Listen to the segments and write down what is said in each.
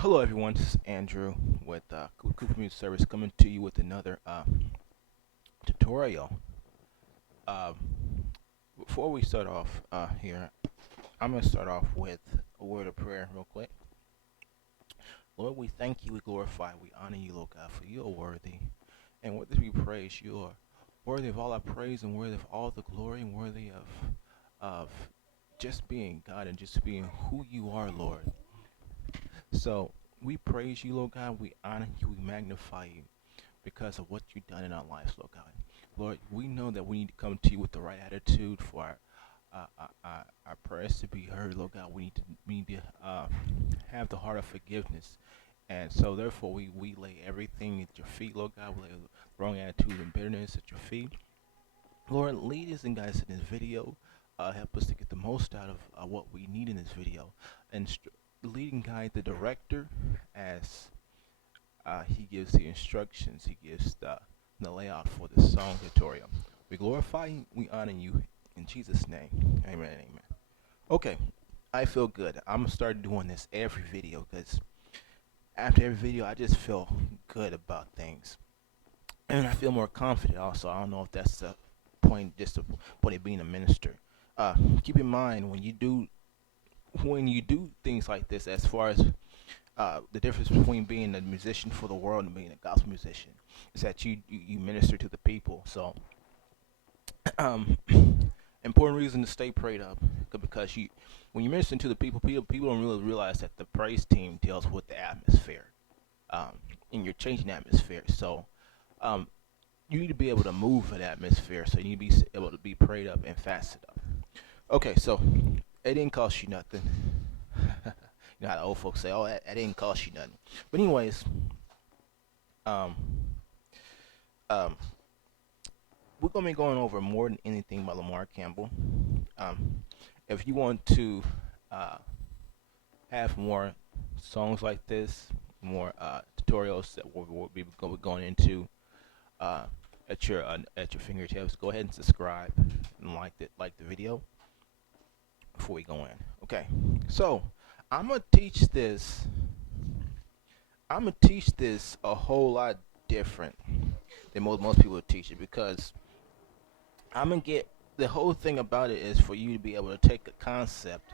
Hello, everyone. This is Andrew with Cooper Community Service coming to you with another tutorial. Uh, Before we start off here, I'm going to start off with a word of prayer, real quick. Lord, we thank you, we glorify, we honor you, Lord God, for you are worthy, and worthy to be praised. You are worthy of all our praise, and worthy of all the glory, and worthy of just being God and just being who you are, Lord. So we praise you, Lord God. We honor you. We magnify you because of what you've done in our lives, Lord God. Lord, we know that we need to come to you with the right attitude for our prayers to be heard, Lord God. We need to have the heart of forgiveness. And so, therefore, we lay everything at your feet, Lord God. We lay the wrong attitude and bitterness at your feet. Lord, lead us and guide us in this video. Help us to get the most out of what we need in this video. And lead and guide the director as he gives the instructions, he gives the layout for the song tutorial. We glorify you, we honor you in Jesus' name. Amen and amen. Okay, I feel good. I'm gonna start doing this every video because after every video, I just feel good about things, and I feel more confident. Also, I don't know if that's the point, just the point of being a minister. Keep in mind when you do things like this, as far as the difference between being a musician for the world and being a gospel musician is that you minister to the people. So, um, important reason to stay prayed up because when you minister to the people don't really realize that the praise team deals with the atmosphere, and you're changing the atmosphere. So, um, you need to be able to move an atmosphere. So you need to be able to be prayed up and fasted up. Okay, so it didn't cost you nothing. You know how the old folks say, "Oh, that didn't cost you nothing." But anyways, um, um, we're gonna be going over More Than Anything by Lamar Campbell. Um, if you want to uh, have more songs like this, more tutorials that we'll be going into uh, at your fingertips, go ahead and subscribe and like the video before we go in. Okay, so I'm gonna teach this. I'm gonna teach this a whole lot different than most people would teach it because I'm gonna get the whole thing about it is for you to be able to take a concept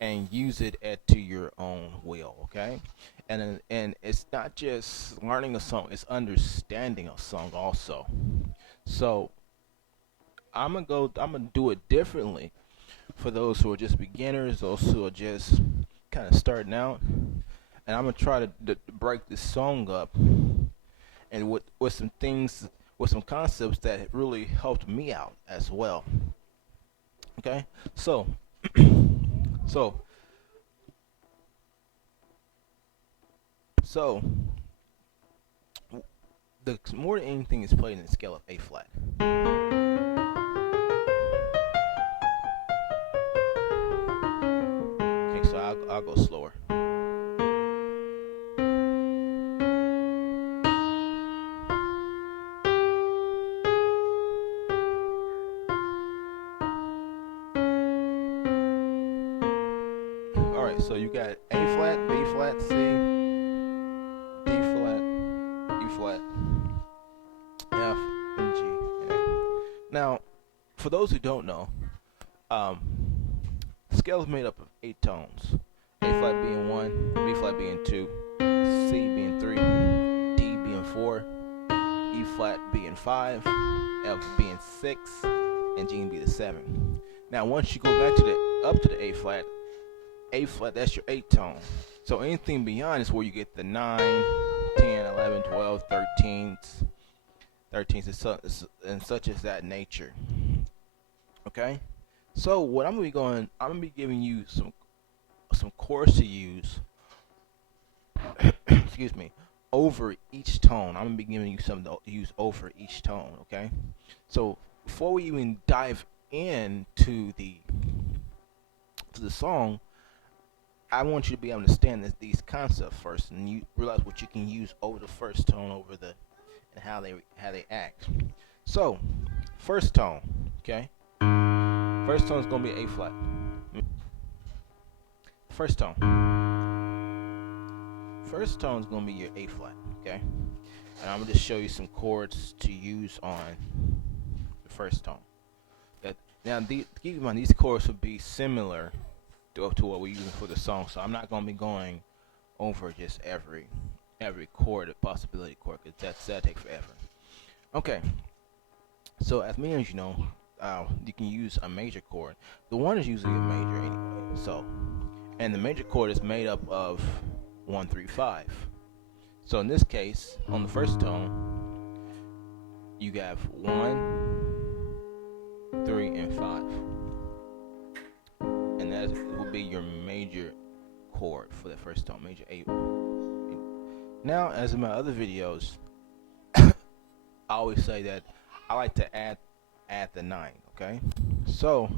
and use it to your own will. Okay, and it's not just learning a song; it's understanding a song also. So I'm gonna do it differently for those who are just beginners, those who are just kind of starting out, and I'm gonna try to break this song up and with some things, with some concepts that really helped me out as well. Okay, so so so the More Than Anything is played in the scale of A flat. Okay, so I'll go slower. All right, so you got A flat, B flat, C, D flat, E flat, F, and G, and A. Now, for those who don't know, um, the scale is made up of 8 tones. A flat being 1, B flat being 2, C being 3, D being 4, E flat being 5, F being 6, and G being 7. Now, once you go back to the up to the A flat that's your 8 tone. So anything beyond is where you get the 9, 10, 11, 12, 13s, 13s, and such as that nature. Okay? So what I'm gonna be giving you some chords to use. Excuse me, over each tone. I'm gonna be giving you some to use over each tone. Okay? So before we even dive into the song, I want you to be able to understand these concepts first, and you realize what you can use over the first tone, over the and how they act. So, first tone, okay. First tone is gonna be A flat. First tone. first tone is going to be your A flat, okay? And I'm going to just show you some chords to use on the first tone. Now, keep in mind, these chords will be similar to what we're using for the song, so I'm not going to be going over just every chord, a possibility chord, because that'll take forever. Okay, so as many as you know, you can use a major chord. The one is usually a major anyway, so, and the major chord is made up of 1, 3, 5. So in this case, on the first tone, you have 1, 3, and 5, and that will be your major chord for the first tone, major A. Now, as in my other videos, I always say that I like to add the 9. Okay, so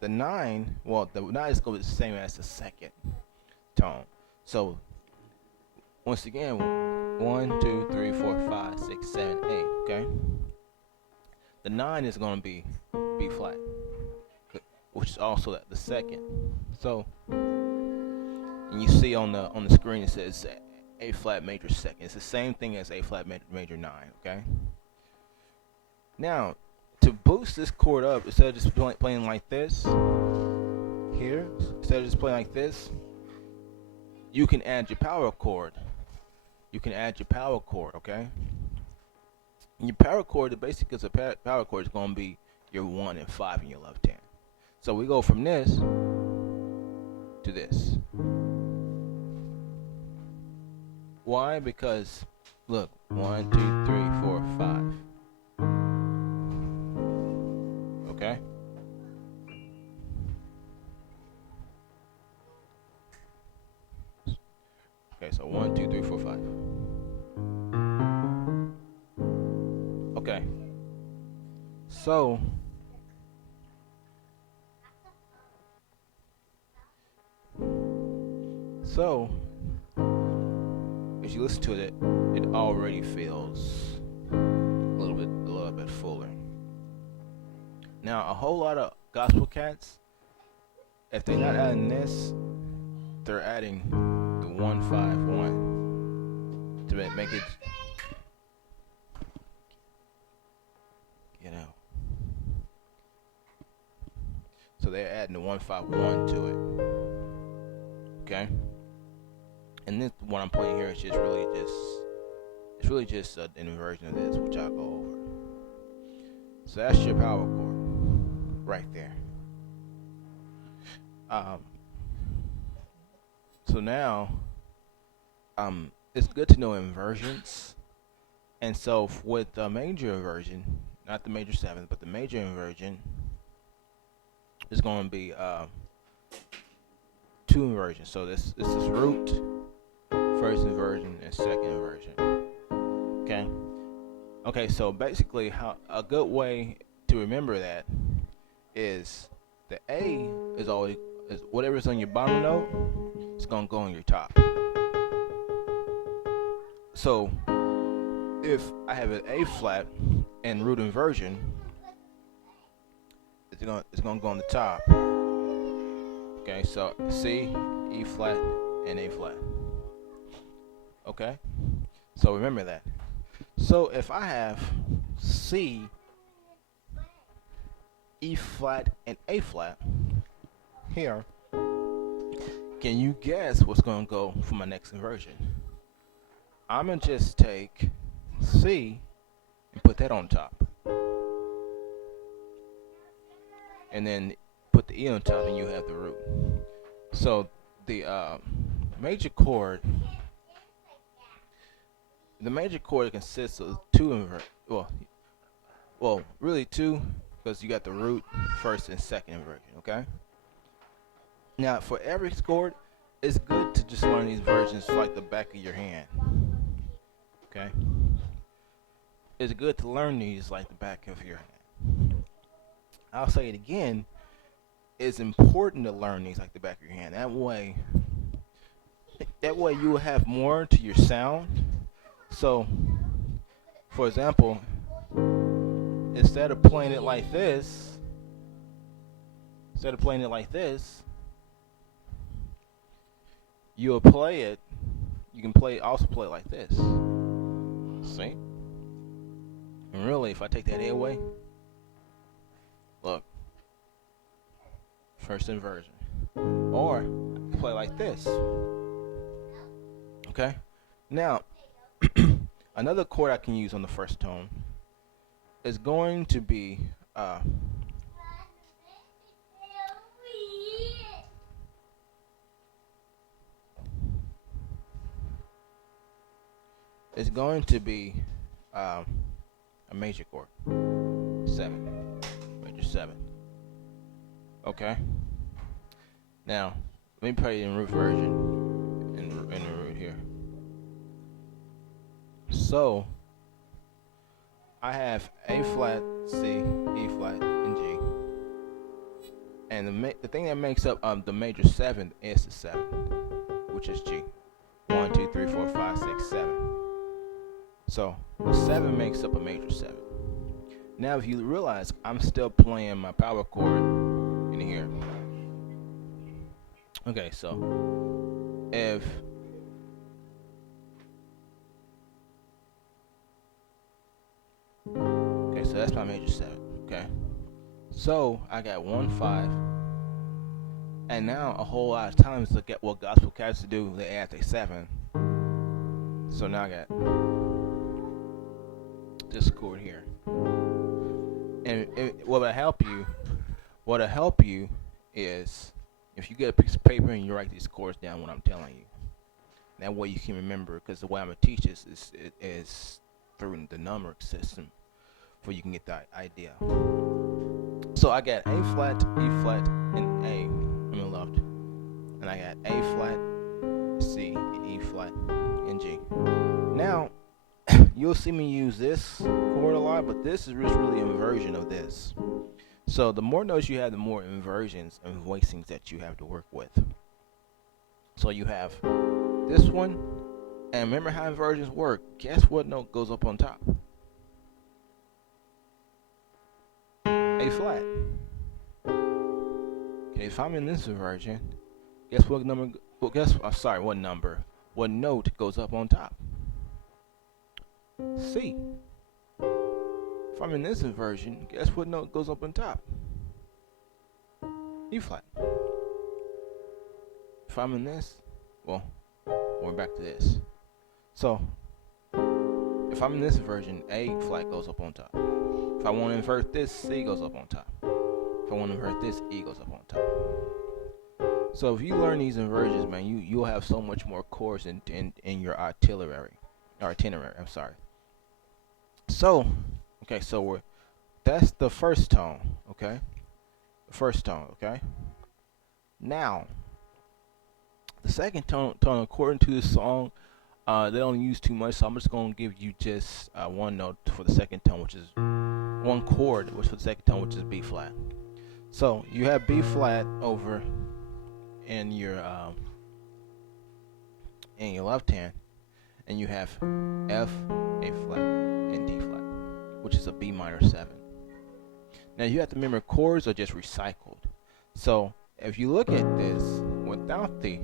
the 9, well, the 9 is going to be the same as the second tone. So once again, 1, 2, 3, 4, 5, 6, 7, 8. Okay, the 9 is going to be B flat, which is also the second. So, and you see on the screen it says A flat major second. It's the same thing as A flat major 9. Okay. Now, to boost this chord up, instead of just playing like this here, instead of just playing like this, you can add your power chord. You can add your power chord. Okay. And your power chord, the basic is a power chord is going to be your 1 and 5 in your left hand. So we go from this to this. Why? Because look, 1, 2, 3, 4, 5. Okay. Okay, so 1, 2, 3, 4, 5. Okay. So as you listen to it, it already feels a little bit fuller. Now, a whole lot of gospel cats, if they're not adding this, they're adding the 1, 5, 1 to make it, you know. So they're adding the 1, 5, 1 to it. Okay. And this one I'm playing here is really just an inversion of this, which I'll go over. So that's your power chord right there. So now, it's good to know inversions. And so with the major inversion, not the major 7th, but the major inversion is going to be 2 inversions. So this is root, first inversion, and second inversion. Okay, so basically a good way to remember that is the A is always whatever's on your bottom note, it's gonna go on your top. So if I have an A flat and root inversion, it's gonna go on the top. Okay, so C, E flat, and A flat. Okay, so remember that. So if I have C, E flat, and A flat here, can you guess what's going to go for my next inversion? I'm going to just take C and put that on top. And then put the E on top and you have the root. So the major chord consists of 2 well, really 2, because you got the root, first and second inversion. Okay. Now for every chord, it's good to just learn these versions like the back of your hand. Okay. It's good to learn these like the back of your hand. I'll say it again. It's important to learn these like the back of your hand. That way you will have more to your sound. So, for example, instead of playing it like this, you'll you can also play it like this. See? And really, if I take that A away, look, first inversion. Or I can play like this. Okay? Now, another chord I can use on the first tone is going to be it's going to be a major chord. 7. Major 7. Okay? Now, let me play it in root version. In the root here. So, I have A flat, C, E flat, and G. And the thing that makes up the major 7 is the 7, which is G. 1, 2, 3, 4, 5, 6, 7. So the 7 makes up a major 7. Now, if you realize I'm still playing my power chord in here. Okay, so if so that's my major 7. Okay, so I got 1, 5, and now a whole lot of times look at what gospel cats do. They add a 7. So now I got this chord here, and what'll help you is if you get a piece of paper and you write these chords down, what I'm telling you. That way you can remember, because the way I'm gonna teach this is through the numeric system, for you can get the idea. So I got A flat, E flat, and A on the left, and I got A flat, C, and E flat, and G. Now, you'll see me use this chord a lot, but this is just really an inversion of this. So the more notes you have, the more inversions and voicings that you have to work with. So you have this one, and remember how inversions work. Guess what note goes up on top? A flat. Okay, if I'm in this inversion, guess what number? Well, what note goes up on top? C. If I'm in this inversion, guess what note goes up on top? E flat. If I'm in this, well, we're back to this. So, if I'm in this inversion, A flat goes up on top. If I want to invert this, C goes up on top. If I want to invert this, E goes up on top. So if you learn these inversions, man, you'll have so much more chords in your itinerary. I'm sorry. So, okay, so that's the first tone, okay? The first tone, okay? Now, the second tone, according to the song, they don't use too much, so I'm just going to give you just one note for the second tone, which is one chord, which for the second tone, which is B flat. So, you have B flat over in your left hand, and you have F, A flat, and D flat, which is a B minor 7. Now you have to remember, chords are just recycled. So if you look at this without the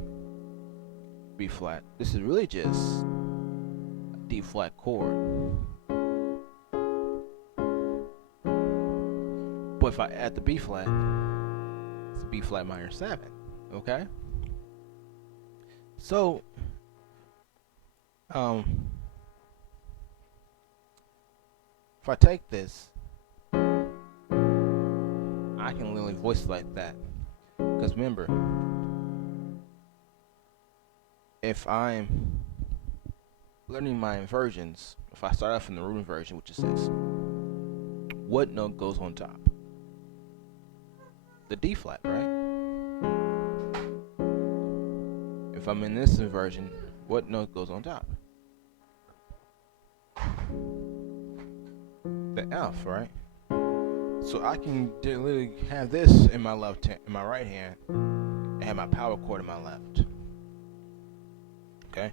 B flat, this is really just a D flat chord. But if I add the B flat, it's a B flat minor 7. Okay? So if I take this, I can literally voice it like that. Because remember, if I'm learning my inversions, if I start off in the root inversion, which is this, what note goes on top? The D flat, right? If I'm in this inversion, what note goes on top? The F, right? So I can literally have this in my in my right hand, and have my power chord in my left. Okay?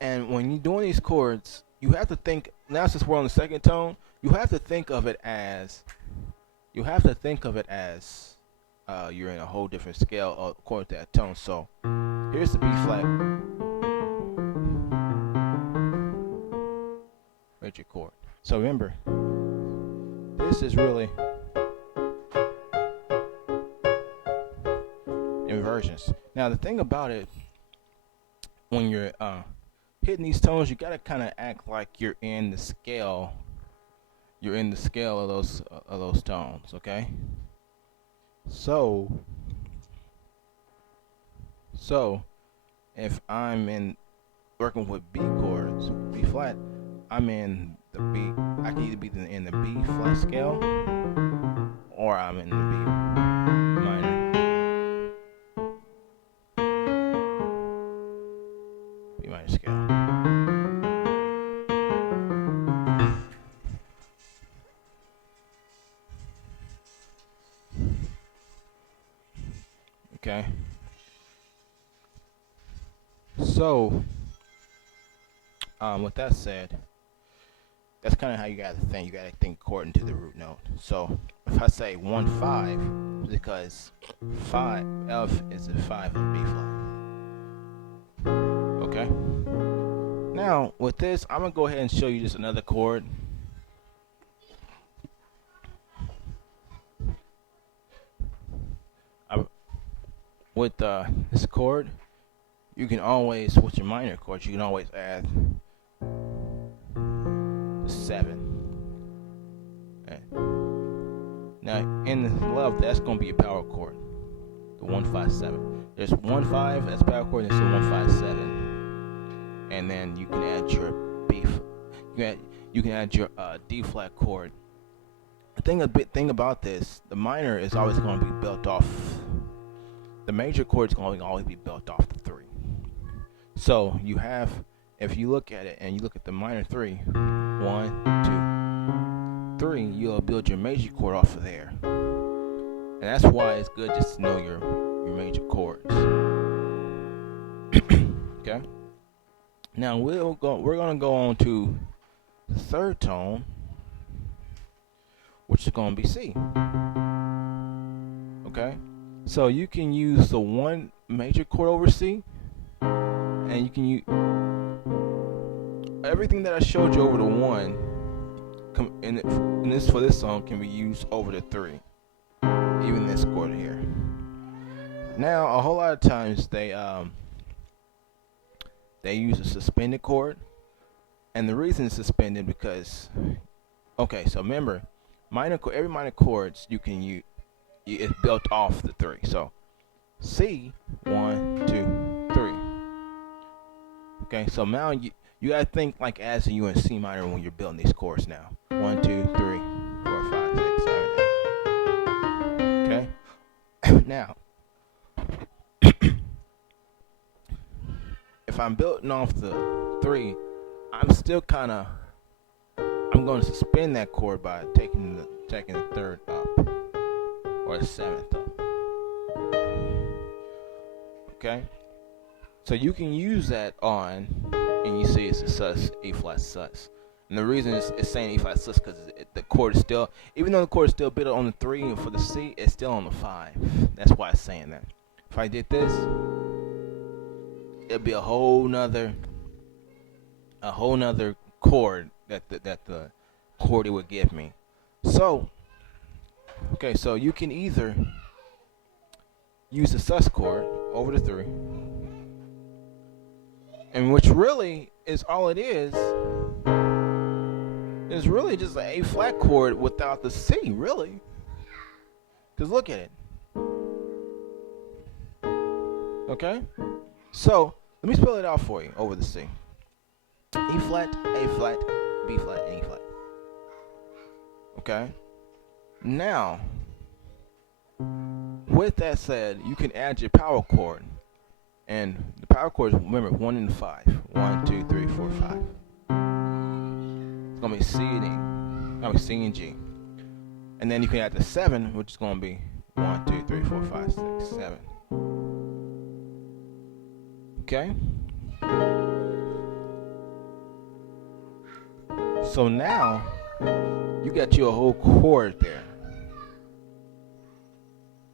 And when you're doing these chords, you have to think, now since we're on the second tone, you have to think of it as you're in a whole different scale according to that tone. So here's the B flat. major chord. So remember, this is really inversions. Now the thing about it, when you're hitting these tones, you gotta kind of act like you're in the scale. You're in the scale of those tones, okay? So if I'm in working with B chords, B flat, I'm in the B. I can either be in the B flat scale, or I'm in the B minor, B minor scale. Okay. So, with that said, that's kind of how you gotta think. You gotta think according to the root note. So, if I say 1-5, because 5 F is a 5 in B flat. Okay. Now, with this, I'm gonna go ahead and show you just another chord. With this chord, you can always, with your minor chords, you can always add the 7. Okay. Now, in the left, that's going to be a power chord, the 1-5-7. There's 1-5 that's power chord, and there's a 1-5-7, and then you can add your B. You can add your D flat chord. The thing about this, the minor is always going to be built off. The major chord is going to always be built off the 3. So you have, if you look at it and you look at the minor 3, 1, 2, 3, you'll build your major chord off of there. And that's why it's good just to know your major chords. Okay. Now we're gonna go on to the third tone, which is gonna be C. Okay. So you can use the one major chord over C, and you can use everything that I showed you over the 1. For this song can be used over the 3, even this chord here. Now a whole lot of times they use a suspended chord, and the reason it's suspended because, okay, so remember, every minor chords you can use. It's built off the 3. So C, 1, 2, 3. Okay, so now you gotta think like as you in C minor when you're building these chords now. 1, 2, 3, 4, 5, 6, 7, 8. Okay. Now, if I'm building off the 3, I'm still I'm going to suspend that chord by taking the 3rd up. Or a 7th up. Okay? So you can use that on, and you see it's a sus, E flat sus. And the reason it's saying E flat sus because the chord is still, even though the chord is still built on the 3, and for the C, it's still on the 5. That's why it's saying that. If I did this, it'd be a whole nother chord that the chord it would give me. So, okay, so you can either use the sus chord over the 3, and which really is all it is really just an A flat chord without the C, really. Because look at it. Okay? So, let me spell it out for you over the C. E flat, A flat, B flat, and E flat. Okay? Now, with that said, you can add your power chord. And the power chord is, remember, 1 and 5. 1, 2, 3, 4, 5. It's going to be C and E. It's going to be C and G. And then you can add the 7, which is going to be 1, 2, 3, 4, 5, 6, 7. Okay? So now, you got you a whole chord there.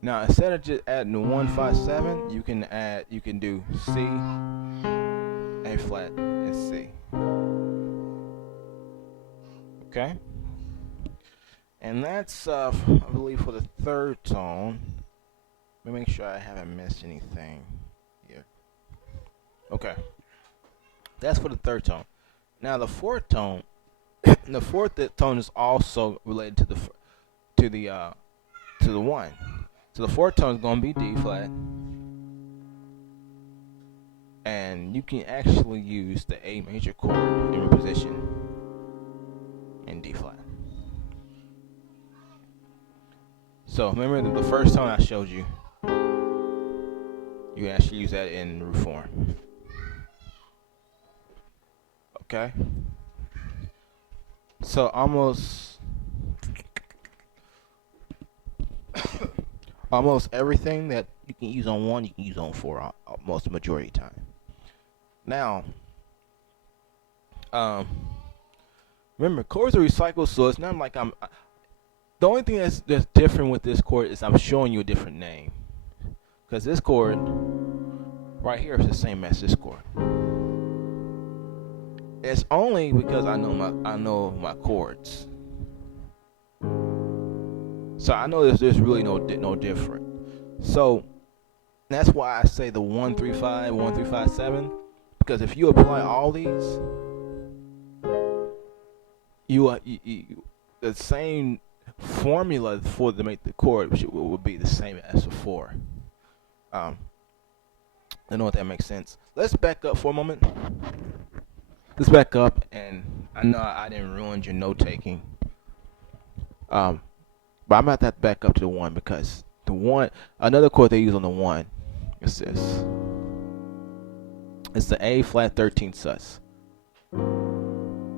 Now instead of just adding the 1, 5, 7, you can do C, A flat, and C. Okay, and that's I believe for the third tone. Let me make sure I haven't missed anything here. Okay, that's for the third tone. Now the fourth tone, the fourth tone is also related to the one. So the fourth tone is going to be D flat, and you can actually use the A major chord in position in D flat. So remember the first tone I showed you, you can actually use that in root form. Okay? So almost everything that you can use on one, you can use on four almost the majority of the time. Now, remember, chords are recycled, so it's not like the only thing that's different with this chord is I'm showing you a different name. Because this chord right here is the same as this chord. It's only because I know my chords. So I know there's really no different. So that's why I say the 135, 1357, because if you apply all these, you the same formula for to make the chord would be the same as before. I don't know if that makes sense. Let's back up for a moment. Let's back up, and I know I didn't ruin your note taking. But I'm about to have to back up to the one, because the one, another chord they use on the one is this. It's the A flat 13 sus.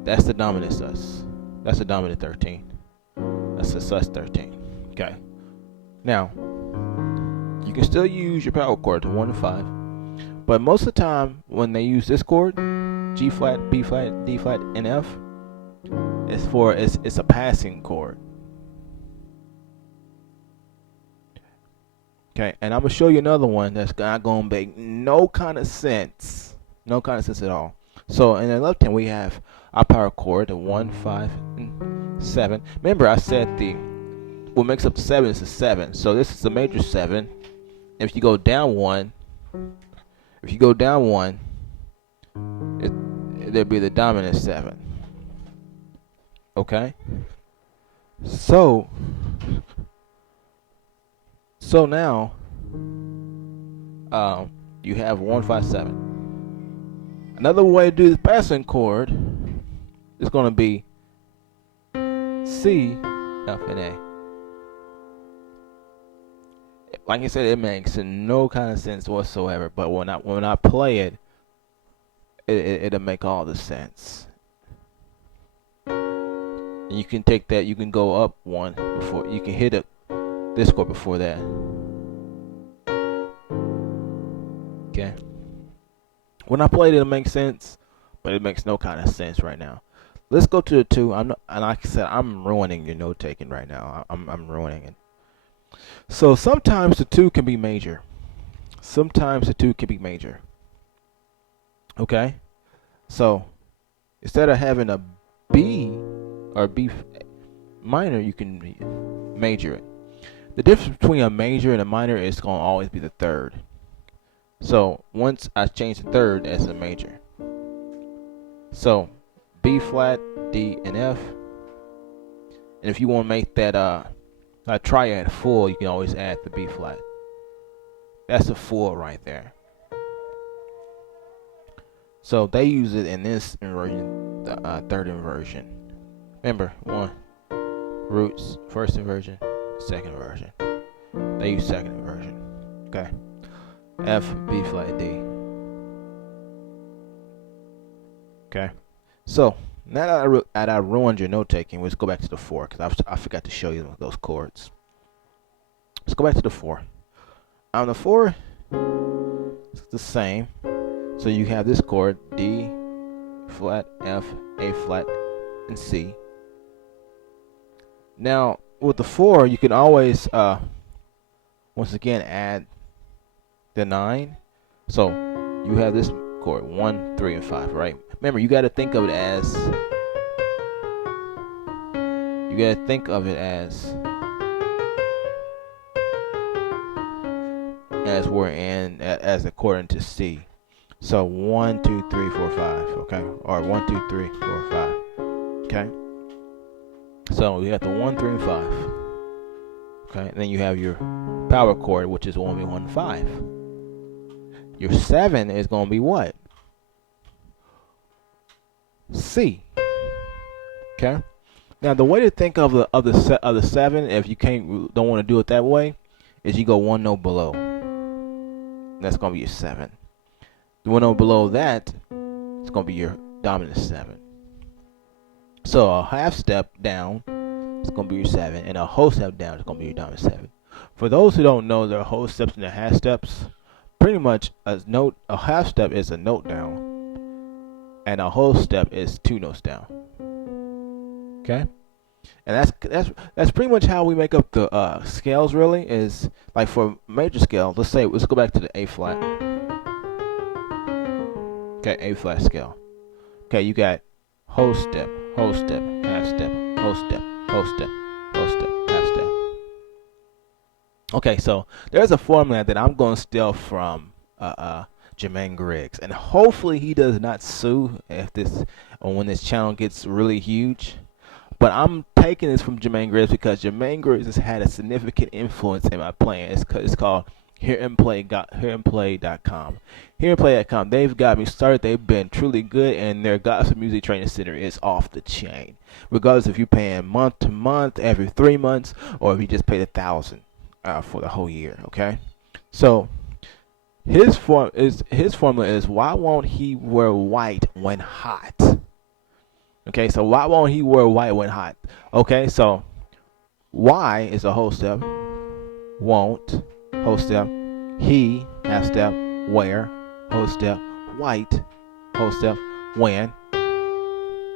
That's the dominant sus. That's the dominant 13. That's the sus 13. Okay. Now, you can still use your power chord to 1 to 5, but most of the time when they use this chord, G flat, B flat, D flat, and F, it's a passing chord. Okay, and I'm gonna show you another one that's not gonna make no kind of sense at all. So in the left hand we have our power chord, the 1, 5, and 7. Remember I said what makes up the 7 is the 7. So this is the major 7. If you go down one, there'd be the dominant 7. Okay? So now you have 1, 5, 7. Another way to do the passing chord is going to be C, F, and A. Like I said, it makes no kind of sense whatsoever. But when I play it, it'll make all the sense. And you can take that. You can go up one before you can hit this chord before that. Okay. When I play it, it'll make sense, but it makes no kind of sense right now. Let's go to the 2. And like I said, I'm ruining your note taking right now. I'm ruining it. So sometimes the 2 can be major. Okay? So instead of having a B or B minor, you can major it. The difference between a major and a minor is going to always be the third. So once I change the third as a major. So B flat, D, and F. And if you want to make that a triad full, you can always add the B flat. That's a full right there. So they use it in this inversion, the third inversion. Remember, 1 roots, first inversion, second inversion. They use second inversion. Okay. F, B flat, D. Okay. So now that I ruined your note taking, let's go back to the 4, because I forgot to show you those chords. Let's go back to the 4. On the 4, it's the same. So you have this chord, D flat, F, A flat, and C. Now with the 4, you can always once again add the 9. So you have this chord, 1, 3, and 5, right? Remember, you got to think of it as you gotta think of it as we're in as according to C. So 1, 2, 3, 4, 5. Okay, or 1, 2, 3, 4, 5. Okay. So we got the 1, 3, and 5. Okay, and then you have your power chord, which is 1, 1, 5. Your 7 is gonna be what? C. Okay. Now the way to think of the 7, if you don't want to do it that way, is you go one note below. That's gonna be your 7. The one note below that is gonna be your dominant 7. So a half step down is gonna be your 7, and a whole step down is gonna be your dominant 7. For those who don't know, there are whole steps and the half steps. Pretty much a half step is a note down, and a whole step is 2 notes down. Okay, and that's pretty much how we make up the scales. Really, is like for major scale. Let's go back to the A flat. Okay, A flat scale. Okay, you got whole step, half step, whole step, whole step, whole step, half step. Okay, so there's a formula that I'm going to steal from Jermaine Griggs, and hopefully he does not sue when this channel gets really huge. But I'm taking this from Jermaine Griggs because Jermaine Griggs has had a significant influence in my playing. It's called hearandplay.com. Hearandplay.com. They've got me started. They've been truly good, and their gospel music training center is off the chain. Regardless if you're paying month to month, every 3 months, or if you just paid $1,000 for the whole year. Okay, so his formula is, why won't he wear white when hot? Okay, so why won't he wear white when hot? Okay, so why is a whole step, won't, whole step, he, half step, wear, whole step, white, whole step, when,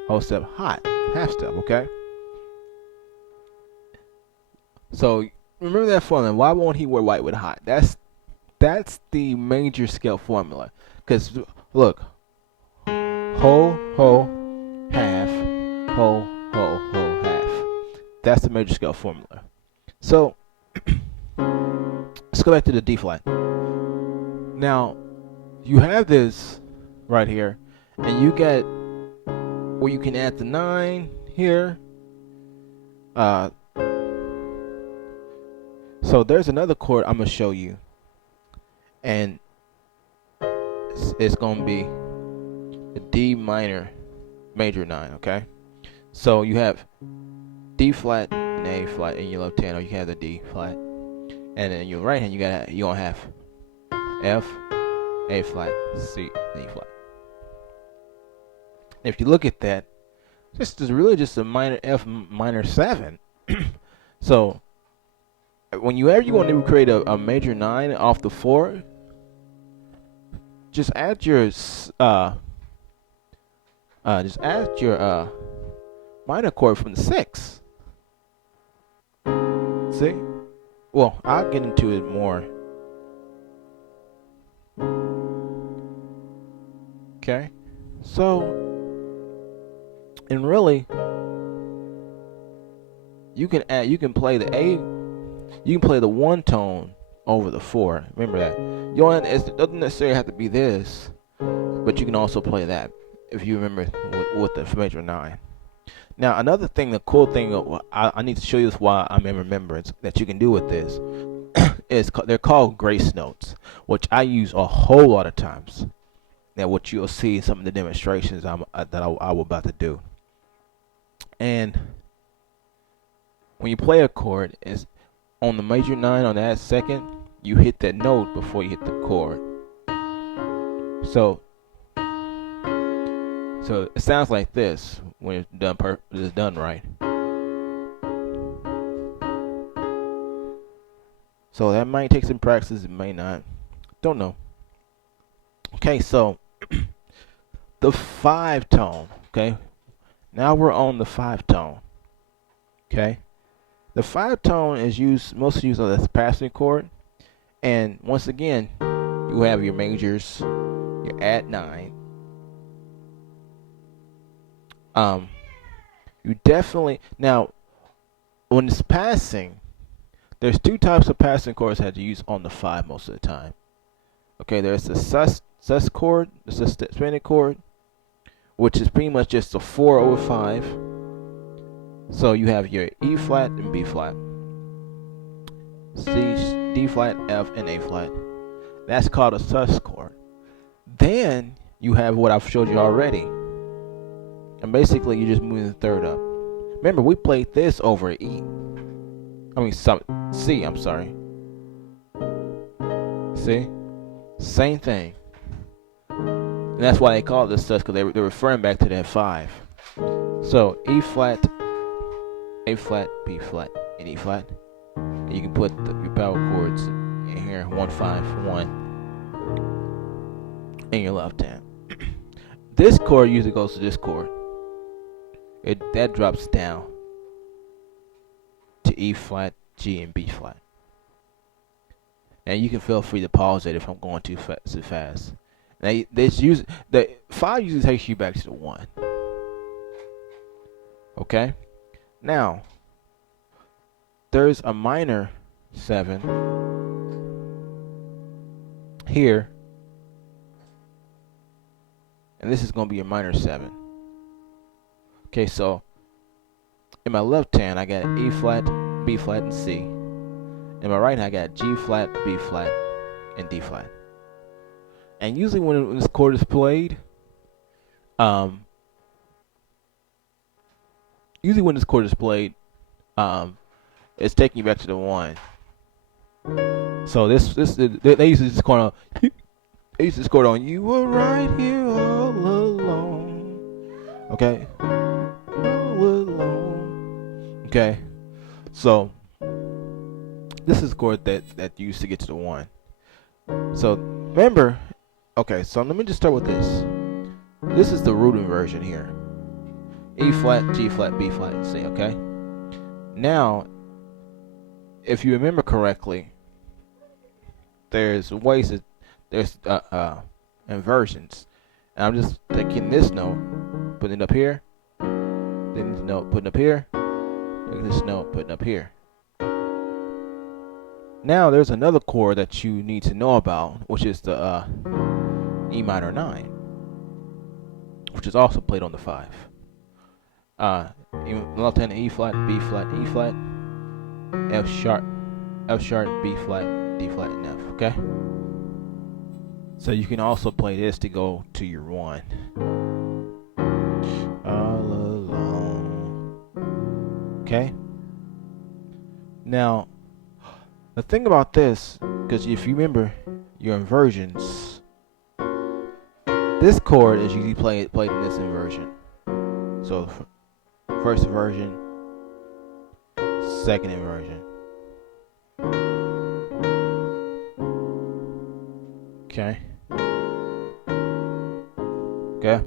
whole step, hot, half step. Okay, so remember that formula. Why won't he wear white when hot? That's the major scale formula. Because look, whole, half, whole, half. That's the major scale formula. So let's go back to the D flat. Now you have this right here, and you get where you can add the 9 here. So there's another chord I'm gonna show you, and it's gonna be the D minor major 9. Okay, so you have D flat and A flat in your left hand, or you can have the D flat, and then your right hand you're gonna have F, A flat, C, and E flat. And if you look at that, this is really just a minor F minor 7. So whenever you want to create a major 9 off the 4, just add your minor chord from the 6. See? Well, I'll get into it more. Okay, so, and really, you can play the A, you can play the 1 tone over the 4. Remember that. It doesn't necessarily have to be this, but you can also play that if you remember with the major 9. Now, another thing, the cool thing, I need to show you this while I'm in remembrance, that you can do with this is they're called grace notes, which I use a whole lot of times. Now, what you'll see in some of the demonstrations I will about to do. And when you play a chord, is on the major 9 on that second, you hit that note before you hit the chord. So it sounds like this when it's done right. So that might take some practice, it may not. Don't know. Okay, so the 5 tone. Okay, now we're on the 5 tone. Okay, the 5 tone is mostly used on the passing chord, and once again, you have your majors. You're at 9. You definitely now when it's passing, there's two types of passing chords that you use on the 5 most of the time. Okay, there's the sus chord, the suspended chord, which is pretty much just a 4/5. So you have your E flat and B flat, C, D flat, F, and A flat. That's called a sus chord. Then you have what I've showed you already, and basically you're just moving the third up. Remember, we played this over E. I mean, C. I'm sorry. See, same thing. And that's why they call it the sus, because they're referring back to that 5. So E flat, A flat, B flat, and E flat. And you can put your power chords in here, 1, 5, 1, in your left hand. This chord usually goes to this chord. That drops down to E flat, G, and B flat. And you can feel free to pause it if I'm going too fast. Now, the 5 usually takes you back to the 1. Okay? Now, there's a minor 7 here. And this is going to be a minor 7. Okay, so in my left hand, I got E flat, B flat, and C. In my right hand, I got G flat, B flat, and D flat. And usually when this chord is played, it's taking you back to the 1. So they use this chord on. They use this chord on. You were right here all alone. Okay. All alone. Okay. So this is a chord that you used to get to the 1. So remember. Okay, so let me just start with this. This is the root inversion here. E flat, G flat, B flat, and C, okay? Now, if you remember correctly, there's inversions. And I'm just taking this note, putting it up here, then this note, putting it up here, taking this note, putting it up here. Now, there's another chord that you need to know about, which is the E minor 9, which is also played on the 5. Left hand E flat, B flat, E flat, F sharp, B flat, D flat, and F. Okay. So you can also play this to go to your 1. All alone. Okay. Now, the thing about this, because if you remember your inversions, this chord is usually played in this inversion. So first inversion, second inversion. Okay. Okay.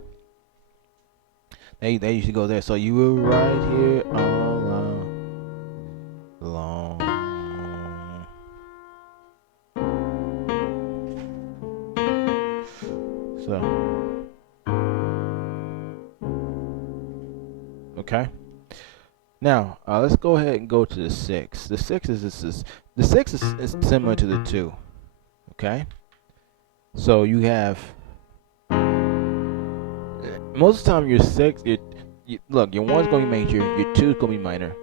They usually go there. So you were right here all along. So. Okay. Now let's go ahead and go to the 6. The 6 is similar to the 2. Okay. So you have most of the time your 6. Look, your 1's gonna be major. Your 2's gonna be minor,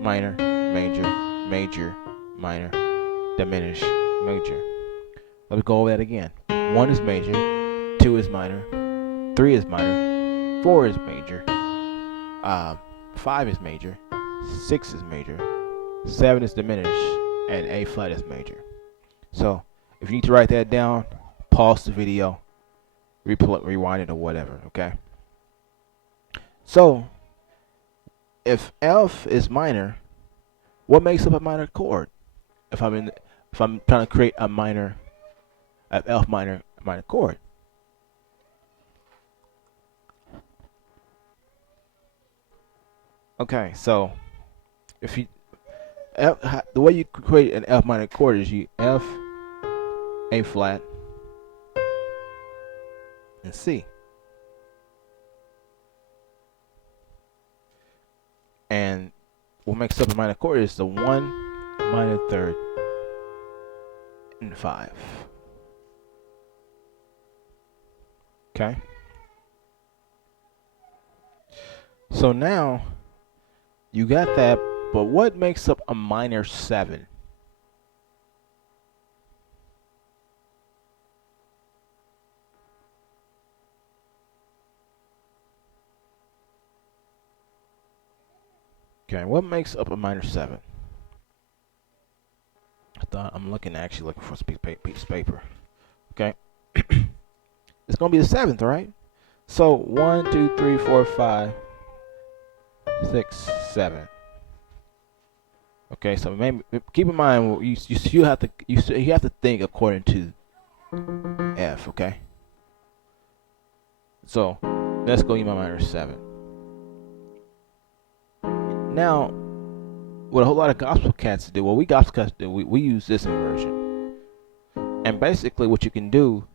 minor, major, major, minor, diminished, major. Let me go over that again. 1 is major, 2 is minor, 3 is minor, 4 is major. 5 is major, 6 is major, 7 is diminished, and A flat is major. So if you need to write that down, pause the video, rewind it or whatever. Okay. So if F is minor, what makes up a minor chord? If I'm trying to create a F minor chord. Okay, so if you the way you create an F minor chord is you F, A flat, and C. And what makes up a minor chord is the 1 minor third and 5. Okay. So now you got that, but what makes up a minor 7? Okay, what makes up a minor 7? I'm actually looking for a piece of paper. Okay. It's gonna be the 7th, right? So 1, 2, 3, 4, 5, 6, 7. Okay, so maybe keep in mind you have to think according to F. Okay. So let's go E minor 7. Now, what a whole lot of gospel cats do, we gospel cats do, we use this inversion. And basically what you can do,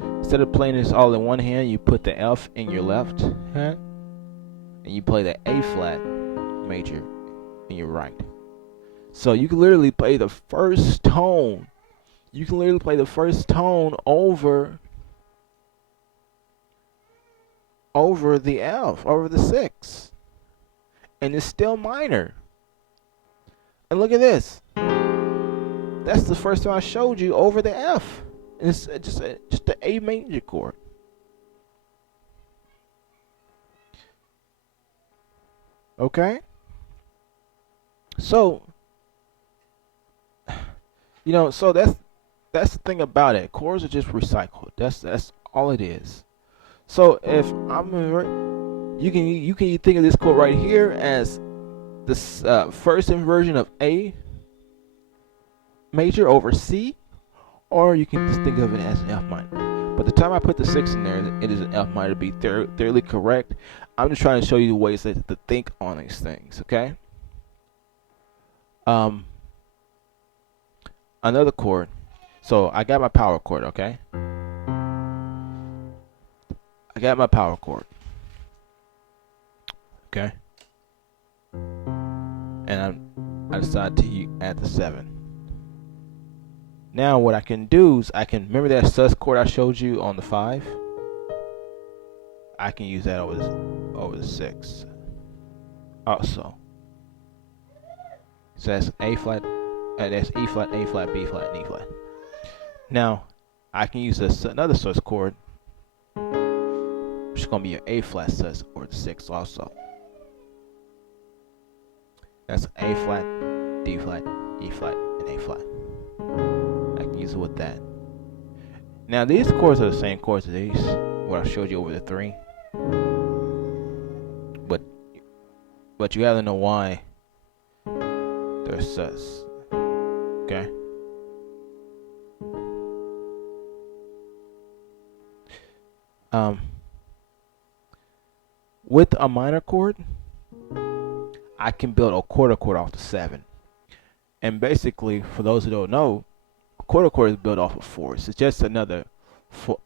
instead of playing this all in one hand, you put the F in your left hand, and you play the A flat major in your right. So you can literally play the first tone. You can literally play the first tone over the F, over the 6. And it's still minor. And look at this. That's the first time I showed you over the F. And it's just the A major chord. Okay? So, so that's the thing about it. Chords are just recycled. That's all it is. So if you can think of this chord right here as the first inversion of A major over C, or you can just think of it as an F minor. But the time I put the 6 in there, it is an F minor to be thoroughly correct. I'm just trying to show you the ways to think on these things, okay? Another chord. So I got my power chord, okay? I got my power chord. Okay? And I decided to add the 7. Now what I can do is remember that sus chord I showed you on the 5? I can use that over the 6 also. So that's A flat, that's E flat, A flat, B flat, and E flat. Now I can use another sus chord, which is going to be an A flat sus over the 6 also. That's A flat, D flat, E flat, and A flat. I can use it with that. Now these chords are the same chords as these, what I showed you over the 3. But you have to know why they're sus. Okay? With a minor chord, I can build a quarter chord off the 7. And basically, for those who don't know, a quarter chord is built off of 4s. It's just another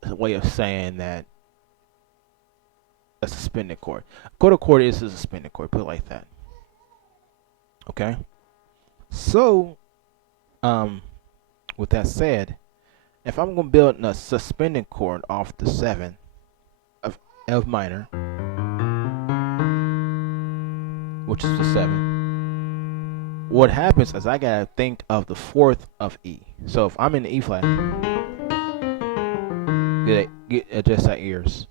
way of saying that a suspended chord. A quarter chord is a suspended chord, put it like that. Okay? So, with that said, if I'm going to build a suspended chord off the 7 of F minor, which is the 7, what happens is I gotta think of the 4th of E. So if I'm in the E flat, adjust our ears.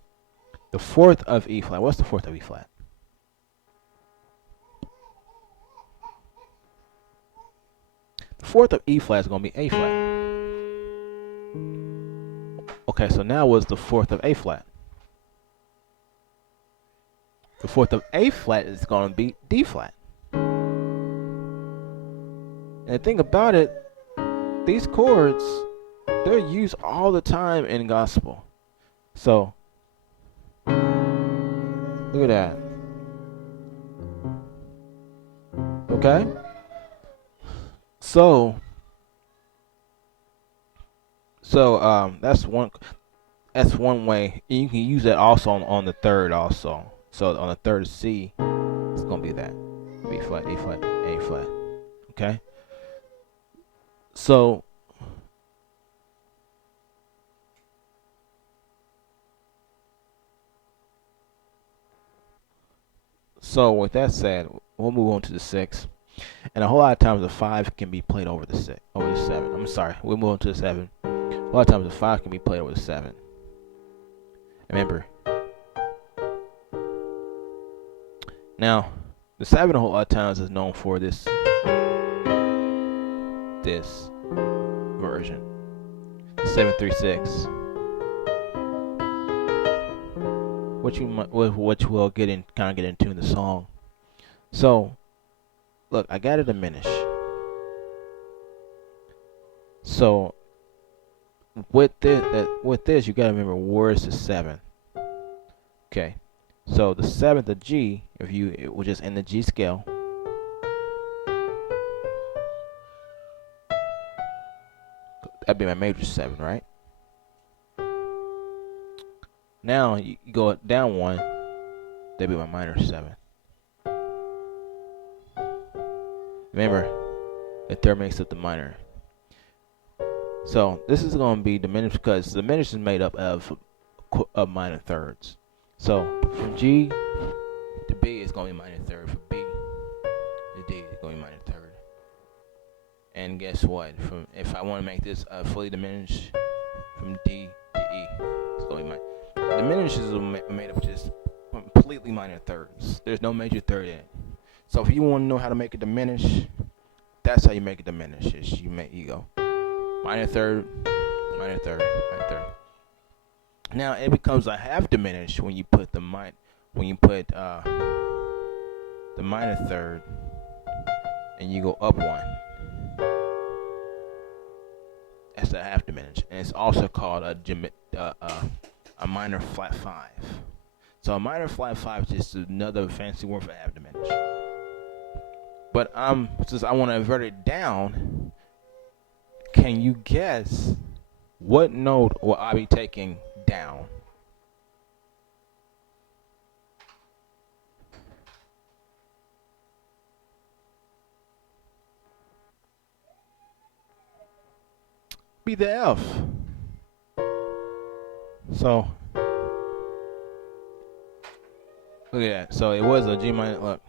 The 4th of E flat. What's the 4th of E flat? The 4th of E flat is gonna be A flat. Okay, so now what's the 4th of A flat? The 4th of A flat is gonna be D flat. And the thing about it, these chords, they're used all the time in gospel. So, look at that. Okay? So that's one way. You can use that also on the 3rd also. So on the 3rd C, it's gonna be that. B flat, A flat, A flat. Okay. So with that said, we'll move on to the 6. And a whole lot of times the 5 can be played over the 6, over the 7. I'm sorry, we'll move on to the 7. A lot of times the 5 can be played over the 7. Remember. Now, the 7 a whole lot of times is known for this version. 736. Which we'll get into in the song. So, look, I gotta diminish. So, with this, you gotta remember where's the 7. Okay, so the 7th, the G, it was just in the G scale. That'd be my major 7, right? Now you go down 1, that'd be my minor 7. Remember, the 3rd makes up the minor. So this is going to be diminished because the diminished is made up of minor thirds. So from G to B is going to be minor third. From B to D is going to be minor third. And guess what? If I want to make this fully diminished, from D to E, it's going to be minor. Diminished is made up of just completely minor thirds. There's no major third in it. So if you want to know how to make it diminish, that's how you make it diminish. You go minor third, minor third, minor third. Now it becomes a half diminished when you put the minor third and you go up 1. That's a half diminished, and it's also called a minor flat 5. So a minor flat 5 is just another fancy word for half diminished. But since I want to invert it down, can you guess what note will I be taking down? Be the F. So look at that. So it was a G minor. Look.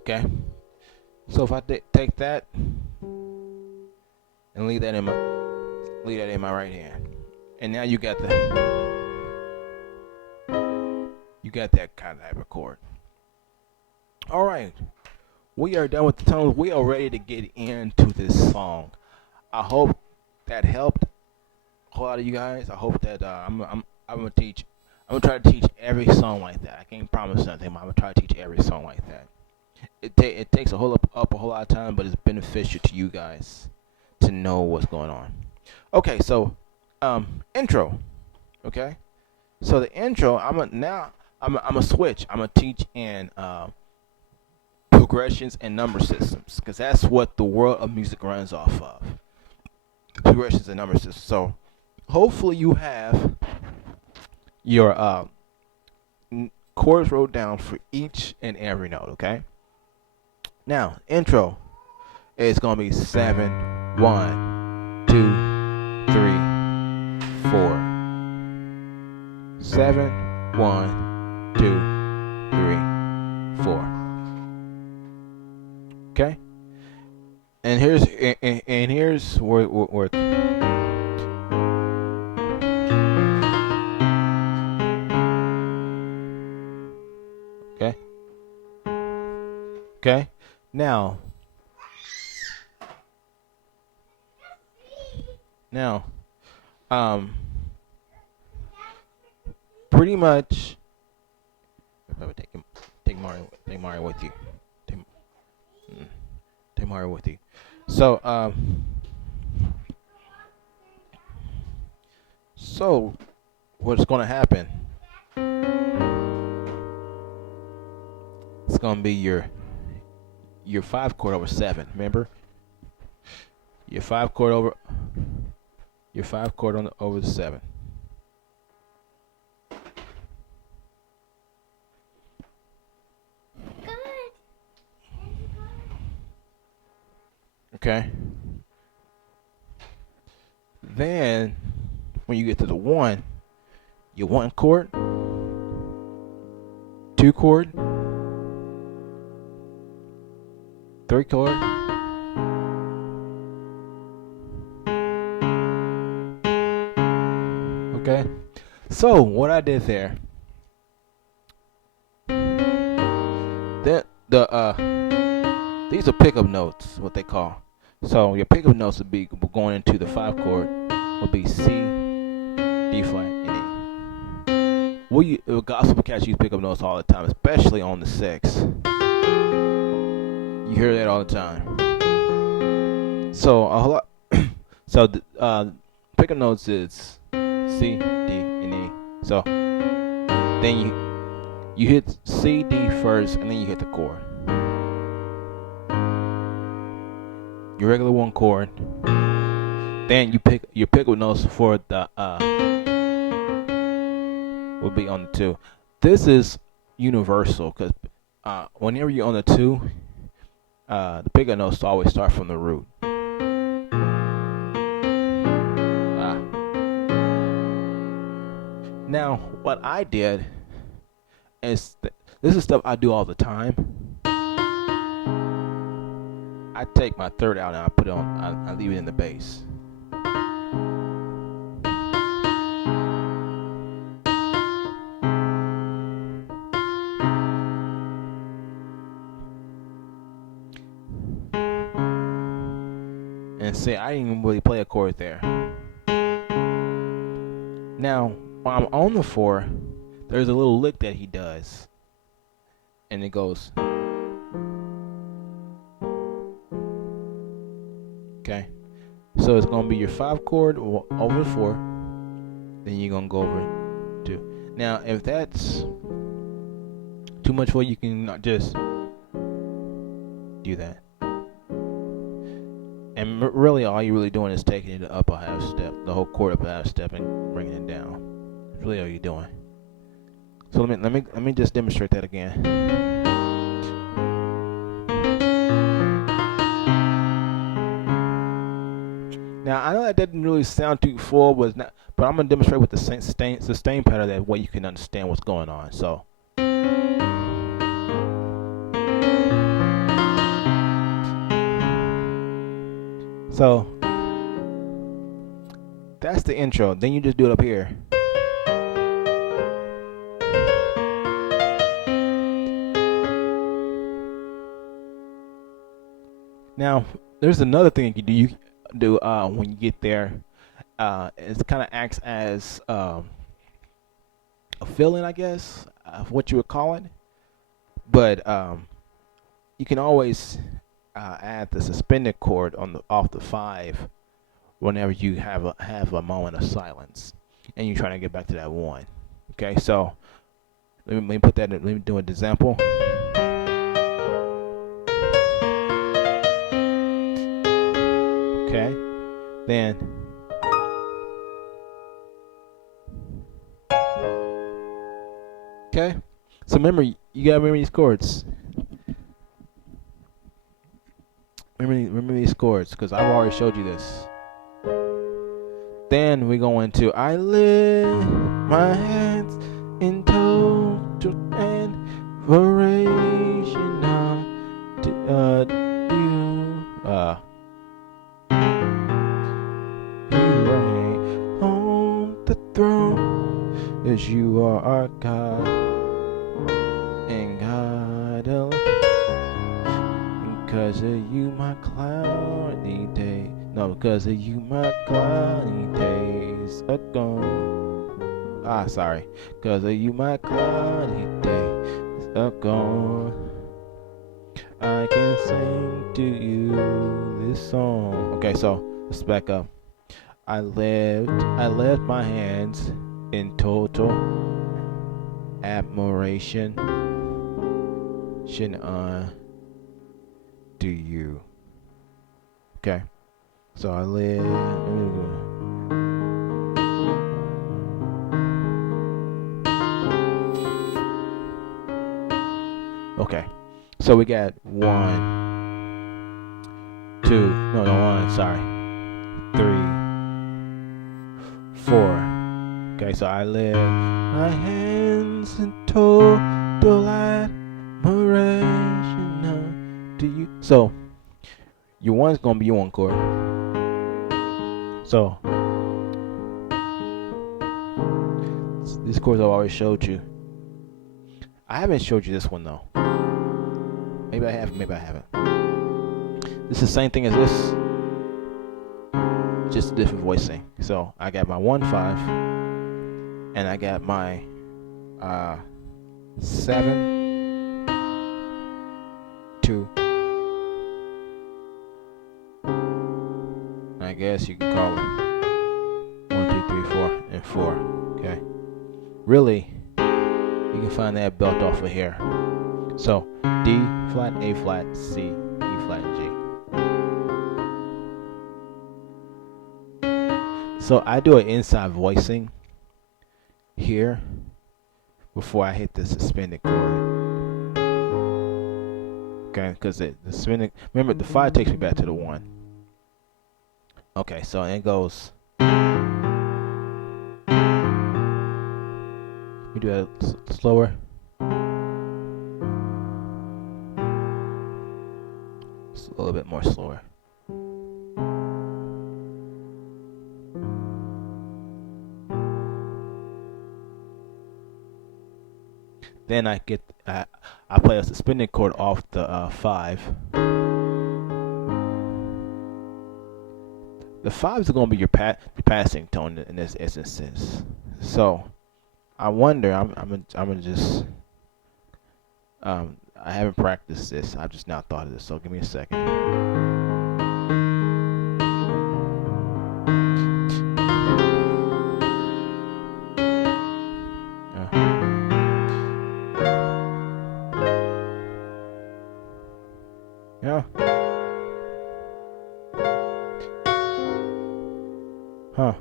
Okay. So if I take that and leave that in my right hand, and now you got that kind of type of chord. All right, we are done with the tones. We are ready to get into this song. I hope that helped a lot of you guys. I hope that I'm gonna try to teach every song like that. I can't promise nothing, but I'm gonna try to teach every song like that. It takes a whole lot of time, but it's beneficial to you guys to know what's going on. Okay, so intro. Okay, so the intro, I'm a switch. I'm gonna teach in progressions and number systems, because that's what the world of music runs off of. Progressions and number systems. So hopefully you have your chords wrote down for each and every note. Okay. Now, intro is going to be 7, 1, 2, 3, 4. 7, 1, 2, 3, 4. Okay? And here's where okay? Okay? Now, pretty much, take Mario with you. Take Mario with you. So, what's going to happen? It's going to be your 5 chord over 7. Remember, your 5 chord over the 7. Good. Okay. Then when you get to the 1, you 1 chord, 2 chord, 3 chord, okay. So what I did there, these are pickup notes, what they call. So your pickup notes would be going into the 5 chord would be C, D flat, and E. Gospel cats use pickup notes all the time, especially on the 6. You hear that all the time. So a lot. So pickup notes is C, D, and E. So then you hit C, D first, and then you hit the chord. Your regular 1 chord. Then you pick your pickup notes for the will be on the 2. This is universal because whenever you're on the 2, the pickup notes always start from the root. Now, what I did is this is stuff I do all the time. I take my 3rd out and I put it on. I leave it in the bass. And see, I didn't even really play a chord there. Now, while I'm on the 4, there's a little lick that he does. And it goes. Okay. So it's going to be your 5 chord over the 4. Then you're going to go over 2. Now, if that's too much for you, you can not just do that. And really, all you're really doing is taking it up a half step, the whole chord up a half step, and bringing it down. That's really all you're doing. So let me just demonstrate that again. Now I know that didn't really sound too full, but I'm gonna demonstrate with the sustain pattern. That way you can understand what's going on. So that's the intro. Then you just do it up here. Now, there's another thing you do when you get there. It kind of acts as a fill-in, I guess, of what you would call it. But you can always add the suspended chord off the 5 whenever you have a moment of silence and you're trying to get back to that 1. Okay, so let me put that. Let me do an example. Okay, then okay. So remember, you gotta remember these chords. Remember these chords because I've already showed you this. Then we go into I lift my hands in total adoration to you. You reign on the throne as you are our God and God alone. Because of you, my cloudy day. No, because of you, my cloudy days are gone. Sorry. Because of you, my cloudy days are gone. I can sing to you this song. Okay, so let's back up. I lift my hands in total admiration. To you. Okay. So I live. Okay. So we got 1, 2, no, 1, sorry, 3, 4. Okay, so I lift my hands in total admiration to you. So your 1's gonna be your 1 chord. So these chords I've always showed you. I haven't showed you this one though. Maybe I have, maybe I haven't. This is the same thing as this, just a different voicing. So I got my 1 5, and I got my 7 2. I guess you can call it 1 2 3 4 and 4. Okay. Really, you can find that belt off of here. So D flat, A flat, C, E flat, and G. So I do an inside voicing here before I hit the suspended chord. Okay, because the suspended, remember the 5 takes me back to the 1. Okay, so it goes. We do that slower. Just a little bit more slower. Then I get I play a suspended chord off the 5. The 5 is going to be your passing tone in this instance. So I wonder. I'm gonna just I haven't practiced this. I've just now thought of this. So give me a second. Yeah. Huh.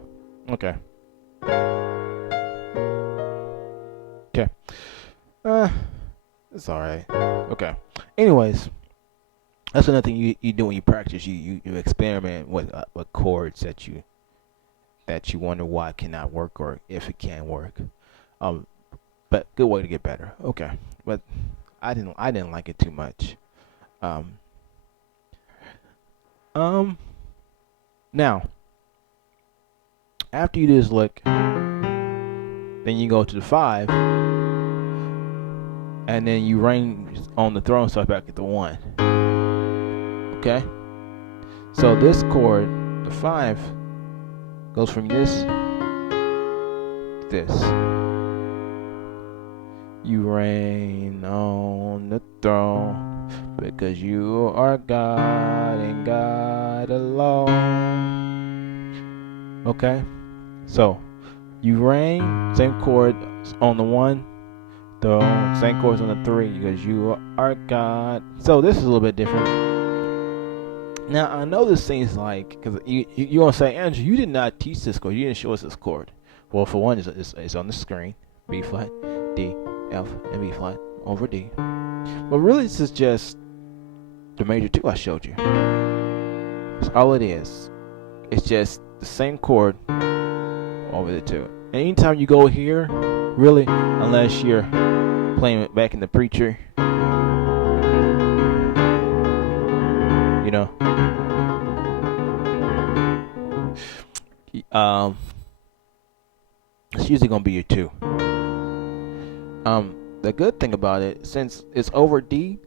Okay. Okay. It's alright. Okay. Anyways, that's another thing you do when you practice. You experiment with chords that you wonder why it cannot work or if it can work. But good way to get better. Okay. But I didn't like it too much. Now, after you do this lick, then you go to the 5, and then you reign on the throne, so back at the 1. Okay? So this chord, the 5, goes from this to this. You reign on the throne because you are God and God alone. Okay? So, you reign, same chord on the 1, the same chords on the 3 because you are God. So, this is a little bit different. Now, I know this seems like, because you're going to say, Andrew, you did not teach this chord. You didn't show us this chord. Well, for one, it's on the screen. B flat, D, F, and B flat over D. But really, this is just the major 2 I showed you. That's all it is. It's just the same chord over the 2. And anytime you go here, really, unless you're playing it back in the preacher, you know, it's usually gonna be your 2. The good thing about it, since it's over D,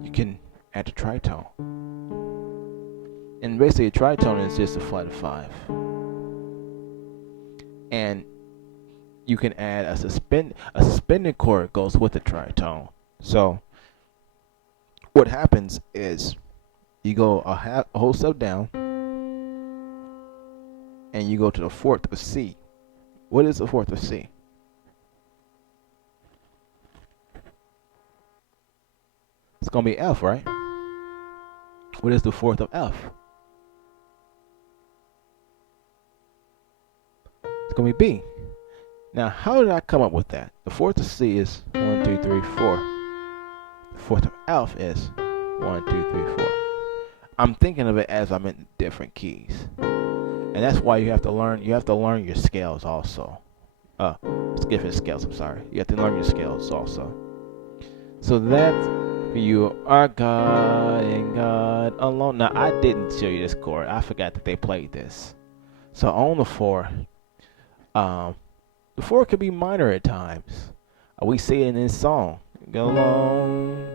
you can add a tritone. And basically a tritone is just a flat of 5. And you can add a suspended chord goes with the tritone. So what happens is you go a whole step down and you go to the 4th of C. What is the 4th of C? It's going to be F, right? What is the 4th of F? It's going to be B. Now, how did I come up with that? The 4th of C is 1, 2, 3, 4. The 4th of F is 1, 2, 3, 4. I'm thinking of it as I'm in different keys, and that's why you have to learn. You have to learn your scales also. It's different scales. I'm sorry. You have to learn your scales also. So that's you are God and God alone. Now I didn't show you this chord. I forgot that they played this. So on um, the 4 could be minor at times. We see it in this song. Go along,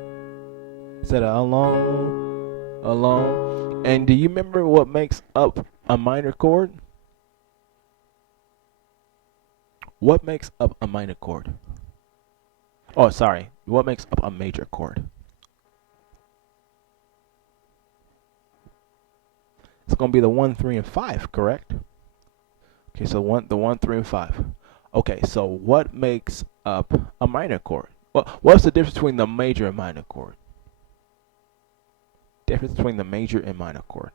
instead of alone, alone. And do you remember what makes up a minor chord? What makes up a minor chord? Oh, sorry. What makes up a major chord? It's going to be the 1, 3, and 5, correct? Okay, so the 1, 3, and 5. Okay, so what makes up a minor chord? Well, what's the difference between the major and minor chord? Difference between the major and minor chord.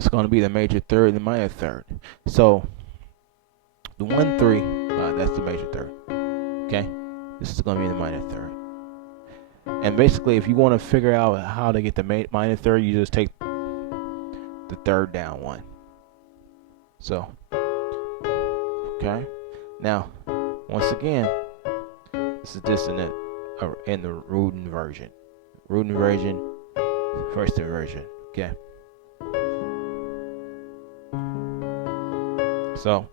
It's going to be the major third and the minor third. So the 1, 3, that's the major third. Okay, this is going to be the minor third. And basically, if you want to figure out how to get the minor third, you just take the third down 1. So, okay. Now, once again, this is just in the Rudin version. Rudin version, first inversion. Okay. So,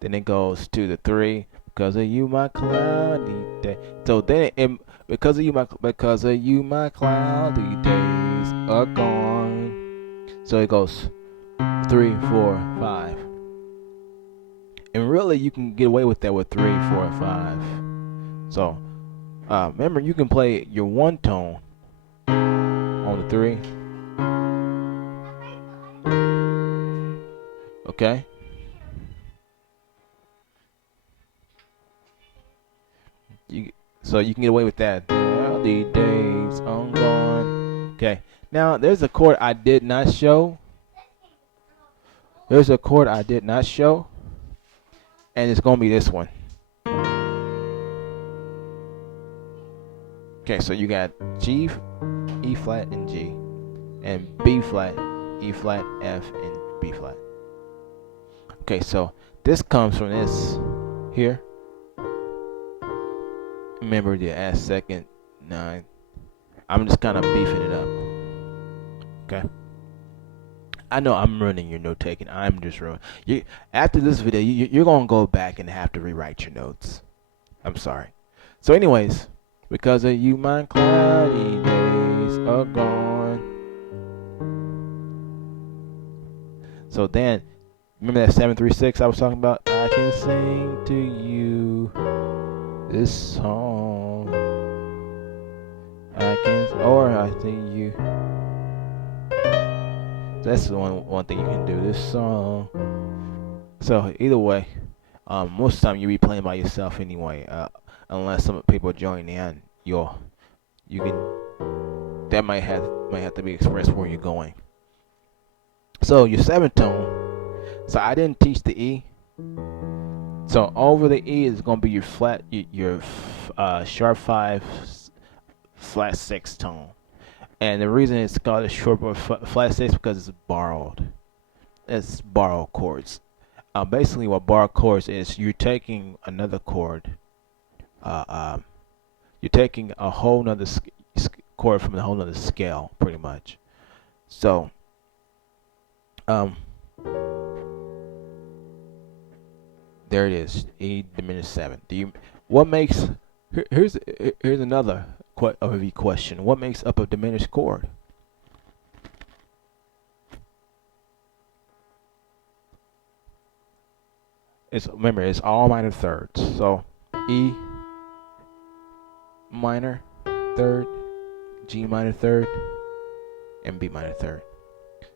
then it goes to the 3. Because of you, my cloudy day. So then because of you, my cloudy days are gone. So it goes 3, 4, 5. And really, you can get away with that with 3, 4, 5. So remember, you can play your 1 tone on the 3. Okay. So you can get away with that. The days are gone. Okay. Now there's a chord I did not show. And it's gonna be this one. Okay, so you got G, E flat, and G, and B flat, E flat, F, and B flat. Okay, so this comes from this here. Remember the add second 9. I'm just kind of beefing it up. Okay. I know I'm ruining your note taking. I'm just ruining. After this video, you're gonna go back and have to rewrite your notes. I'm sorry. So, anyways, because of you, my cloudy days are gone. So then, remember that 7-3-6 I was talking about? I can sing to you this song. I think you. That's the one thing you can do. This song. So either way, most of the time you'll be playing by yourself anyway. Unless some people join in, you can. That might have to be expressed where you're going. So your 7th tone. So I didn't teach the E. So over the E is gonna be your flat, your sharp 5, flat 6 tone. And the reason it's called a short flat 6 because it's borrowed. It's borrowed chords. Basically, what borrowed chords is, you're taking another chord. You're taking a whole nother chord from a whole nother scale, pretty much. So, there it is, E diminished 7. What makes? Here's another question. What makes up a diminished chord? Remember, it's all minor thirds. So E minor third, G minor third, and B minor third.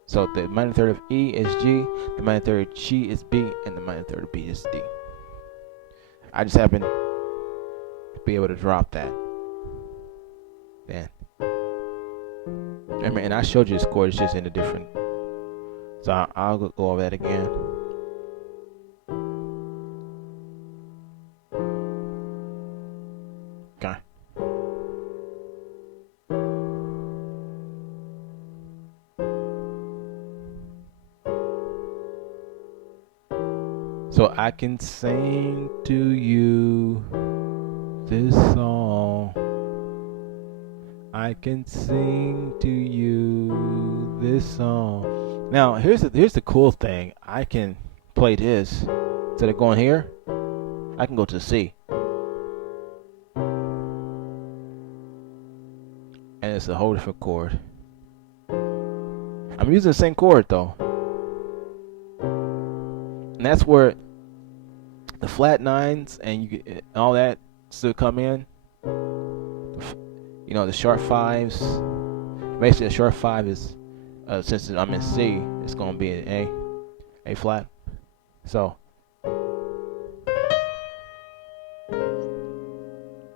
So the minor third of E is G, the minor third of G is B, and the minor third of B is D. I just happen to be able to drop that. Then remember, and I showed you this chord, it's just in a different. So I'll go over that again. Okay. So I can sing to you this song. I can sing to you this song. Now here's the cool thing. I can play this instead of going here. I can go to C, and it's a whole different chord. I'm using the same chord though, and that's where the flat nines and all that still come in. You know, the sharp fives. Basically, the sharp five is since I'm in C, it's gonna be an A flat. So,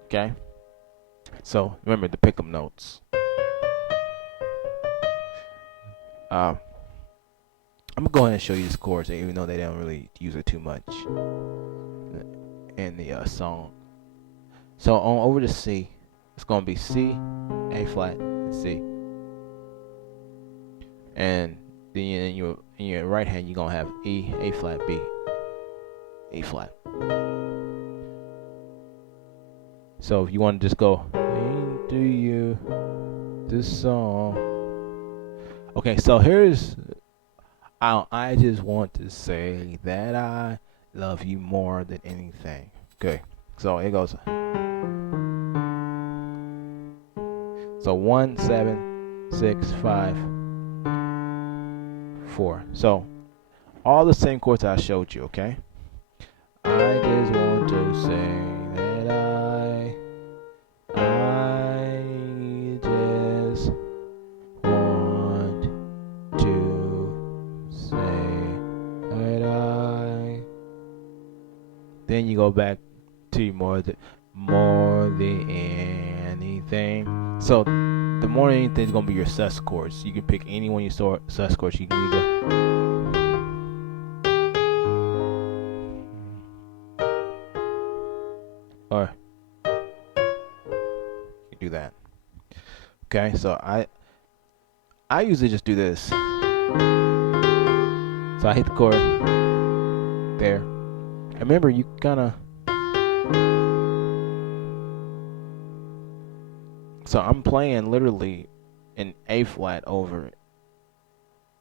okay. So remember the pickup notes. I'm gonna go ahead and show you these chords, even though they don't really use it too much in the song. So on over to C, it's gonna be C, A flat, and C. And then in your right hand, you're gonna have E, A flat, B, A flat. So if you want to just go into you this song. Okay, so here's I just want to say that I love you more than anything. Okay, so it goes. So 1, 7, 6, 5, 4. So all the same chords I showed you. Okay. I just want to say that I just want to say that I. Then you go back to more than anything. So the more than anything is gonna be your sus chords. You can pick any one of your sus chords. You can either or you do that. Okay, so I usually just do this. So I hit the chord there. And remember, you kinda. So I'm playing literally an A flat over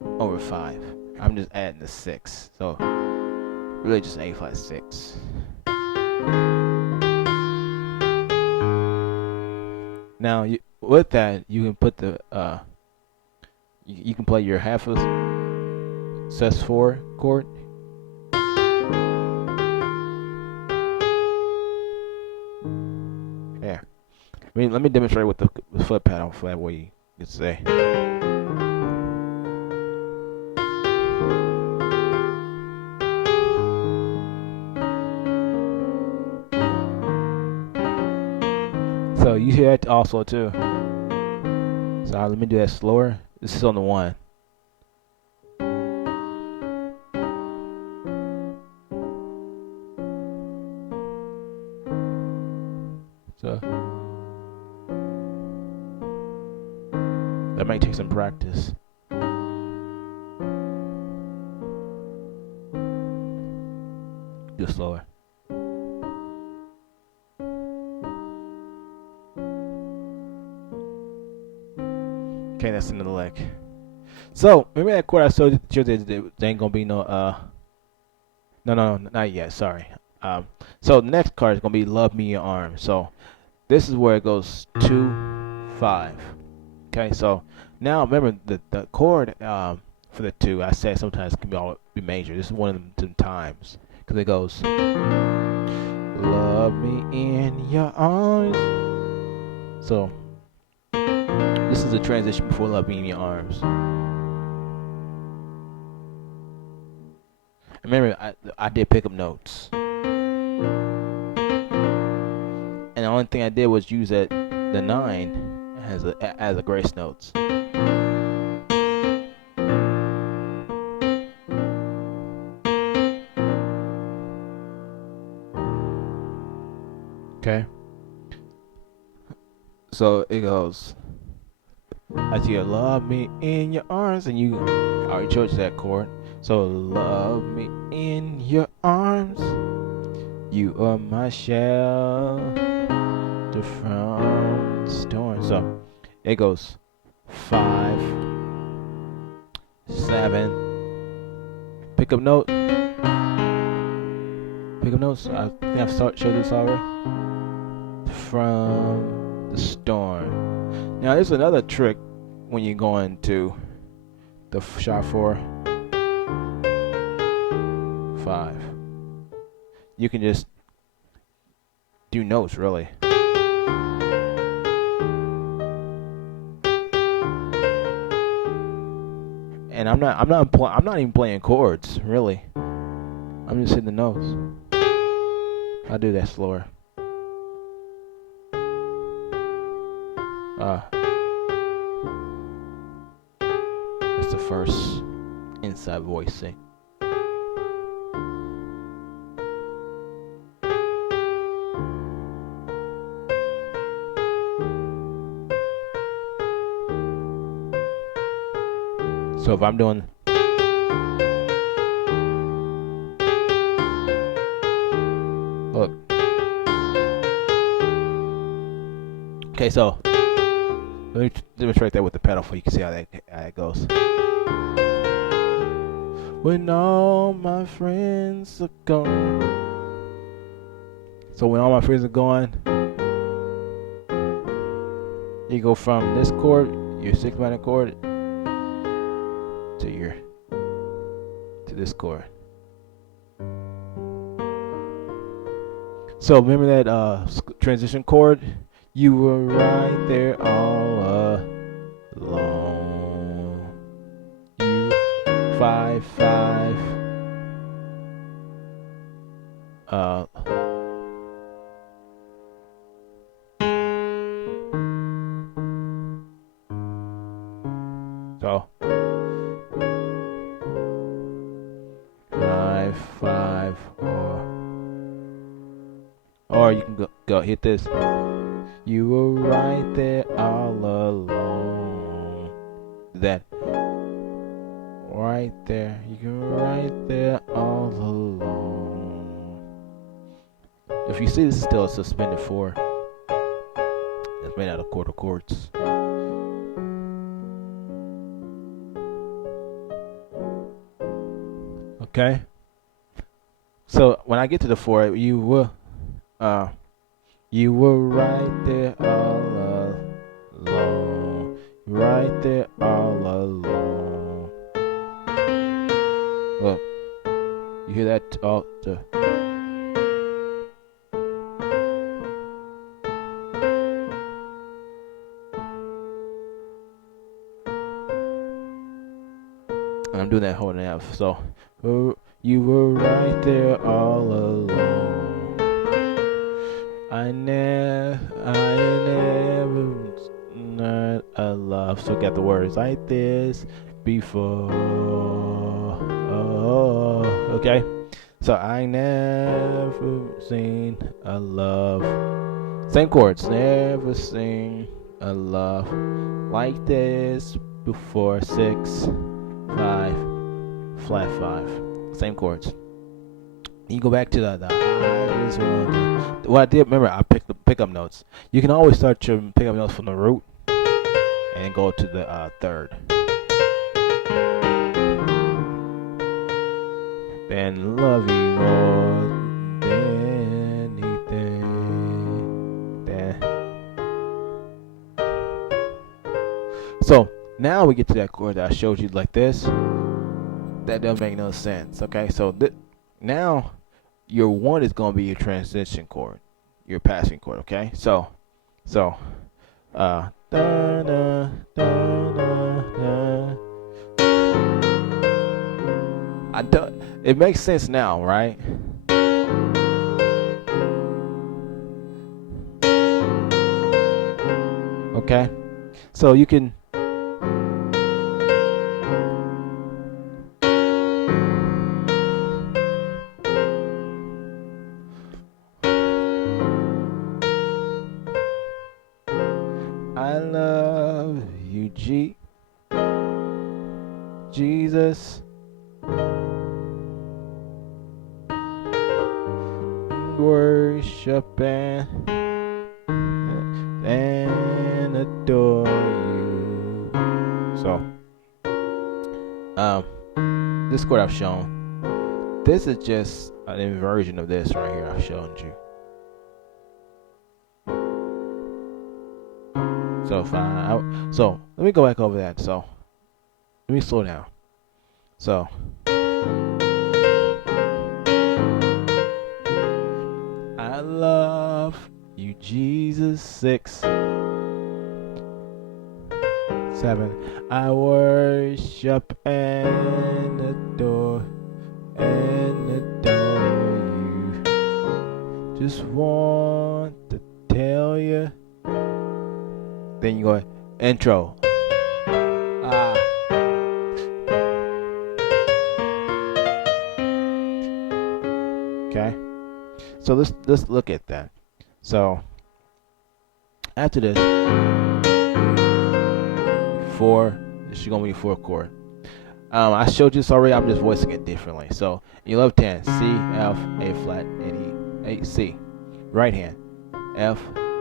5. I'm just adding the 6. So really just A flat 6. Now with that you can put the you can play your half of sus4 chord. Yeah. I mean, let me demonstrate with the foot pedal for that way you can say. So you hear that also too. So let me do that slower. This is on the 1. So that might take some practice. Do slower. Okay, that's another leg. So remember that chord I showed you that there ain't gonna be no no, not yet. Sorry. So the next card is gonna be "Love Me in Your Arms." So this is where it goes 2, 5. Okay, so now remember the chord for the 2 I said sometimes can be major. This is one of them times because it goes "Love me in your arms." So this is a transition before "Love Me in Your Arms." Remember, I did pick up notes, and the only thing I did was use the 9 as a grace notes. Okay. So it goes. I see you love me in your arms, and you already chose that chord. So love me in your arms. arms. You are my shelter from the storm. So it goes 5, 7. Pick up note. Pick up notes. I think I've showed this already. From the storm. Now there's another trick when you're going to the sharp 4, 5. You can just do notes really. And I'm not even playing chords really. I'm just hitting the notes. I'll do that slower. That's the first inside voicing. So if I'm doing look. Okay, so let me demonstrate that with the pedal so you can see how that goes. When all my friends are gone. So when all my friends are gone, you go from this chord, your 6th minor chord, to this chord. So remember that transition chord? You were right there all alone. You 5, 5. So 5, 5, or you can go hit this. You were right there all alone. That right there. You're right there all alone. If you see, this is still a suspended 4. It's made out of quarter chords. Okay. So when I get to the 4, you were right there all alone. Right there all alone. Look, you hear that? And I'm doing that holding F. So, you were right there all alone. I never not a love. So got the words like this before. Oh, okay. So I never seen a love. Same chords. Never seen a love like this before. 6, 5, flat 5. Same chords. You go back to the I just want. What I did, remember, I picked the pickup notes. You can always start your pickup notes from the root and go to the 3rd. Then love you more than anything. Then. So now we get to that chord that I showed you like this. That doesn't make no sense. Okay, so now your 1 is going to be your transition chord, your passing chord. Okay, so da, da, da, da. It makes sense now, right? Okay, so you can. I love you, Jesus. worship and adore you. So, this chord I've shown. This is just an inversion of this right here I've shown you. So so let me go back over that. So let me slow down. So I love you, Jesus. 6, 7. I worship and adore you. Just want to tell you. Then you go intro. Okay. So let's look at that. So after this, 4. This is gonna be 4 chord. I showed you this already. I'm just voicing it differently. So you love 10, C, F, A flat, and E, A, C. Right hand, F,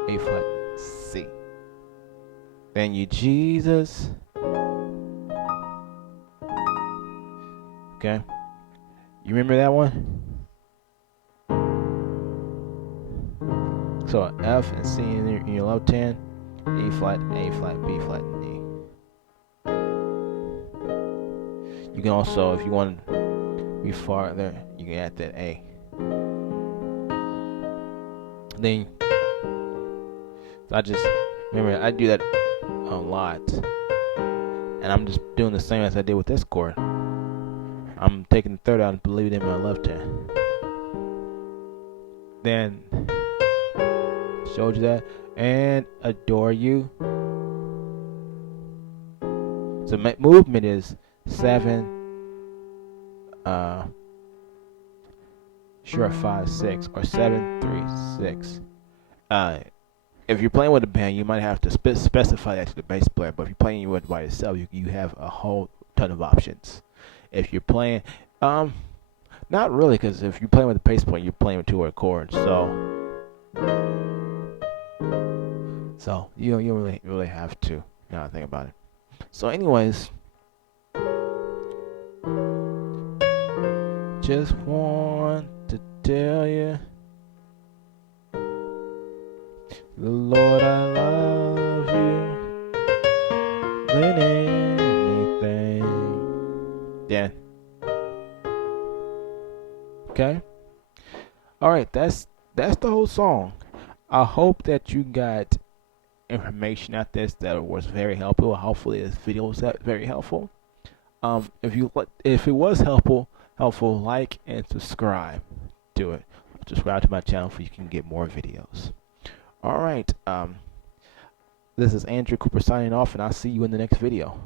A flat, C. Then you Jesus. Okay. You remember that one? So F and C in your low 10, E flat, A flat, B flat, and E. You can also, if you want to be farther, you can add that A. Then, so I just, remember I do that a lot. And I'm just doing the same as I did with this chord. I'm taking the third out and leaving it in my left hand. Then, showed you that. And adore you. So movement is 7, sharp 5, 6, or 7, 3, 6. If you're playing with a band, you might have to specify that to the bass player. But if you're playing with by yourself, you have a whole ton of options. If you're playing, not really, because if you're playing with a bass player, you're playing with 2 chords. So you don't really have to. Now I think about it. So, anyways, just want to tell you, the Lord, I love you than anything. Yeah. Okay. All right. That's the whole song. I hope that you got information out this that was very helpful. Hopefully, this video was very helpful. If it was helpful, like and subscribe to it. Subscribe to my channel so you can get more videos. All right. This is Andrew Cooper signing off, and I'll see you in the next video.